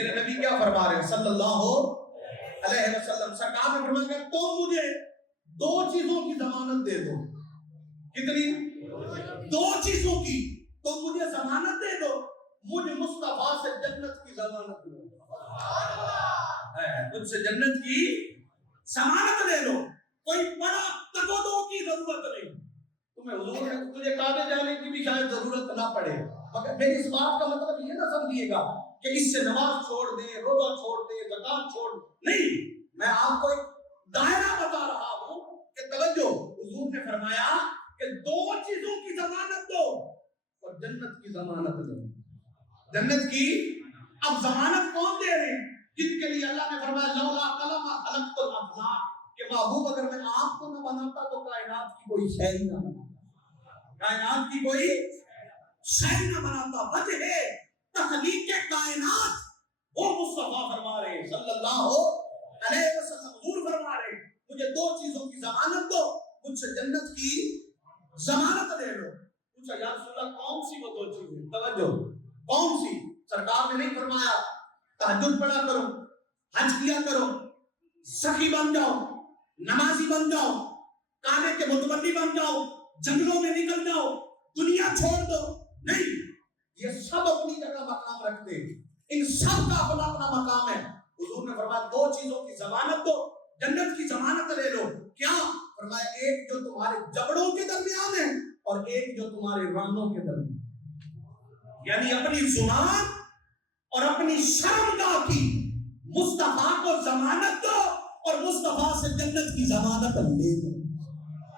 میرے نبی کیا فرما رہے ہیں صلی اللہ علیہ وسلم؟ سرکار نے فرمایا کہ تم مجھے دو چیزوں کی ضمانت دے دو. کتنی؟ دو چیزوں کی. تم مجھے ضمانت دے دو، مجھے مصطفیٰ سے جنت کی ضمانت دے دو. مجھ سے جنت کی ضمانت دے دو. کوئی بڑا تقاضوں کی ضرورت نہیں. تمہیں حضور نے تجھے کعبے جانے کی بھی شاید ضرورت نہ پڑے، مگر میری اس بات کا مطلب یہ نہ سمجھیے گا کہ اس سے نماز چھوڑ دیں، روزہ چھوڑ دیں، زکات چھوڑ نہیں. میں آپ کو ایک دائرہ بتا رہا ہوں کہ توجہ. حضور نے فرمایا کہ دو چیزوں کی ضمانت دو اور جنت کی ضمانت دو. جنت کی. اب ضمانت کون دے رہے ہیں؟ جن کے لیے اللہ نے فرمایا لولا قلم خلقت الافلاق، کہ محبوب اگر میں آپ کو نہ بناتا تو کائنات کی کوئی شے ہی نہ بناتا. کائنات کی کوئی شے نہ بناتا. وجہ ہے تخلیق کائنات وہ مصطفیٰ فرما رہے ہیں صلی اللہ علیہ وسلم. حضور فرما رہے ہیں مجھے دو چیزوں کی ضمانت دو، مجھ سے جنت کی ضمانت دے دو. پوچھا یا رسول اللہ کون سی وہ دو چیزیں؟ توجہ کون سی؟ سرکار نے نہیں فرمایا تہجد پڑھا کرو، حج کیا کرو، سخی بن جاؤ، نمازی بن جاؤ، کعبے کے متولی بن جاؤ، جنگلوں میں نکل جاؤ، دنیا چھوڑ دو. نہیں، یہ سب اپنی جگہ مقام رکھتے ہیں، ان سب کا اپنا اپنا مقام ہے. حضور نے فرمایا دو چیزوں کی ضمانت دو، جنت کی ضمانت لے لو. کیا فرمایا؟ ایک جو تمہارے جبڑوں کے درمیان ہے اور ایک جو تمہارے رانوں کے درمیان. یعنی اپنی زبان اور اپنی شرمگاہ کی مصطفیٰ کو ضمانت دو اور مصطفیٰ سے جنت کی ضمانت لے دو.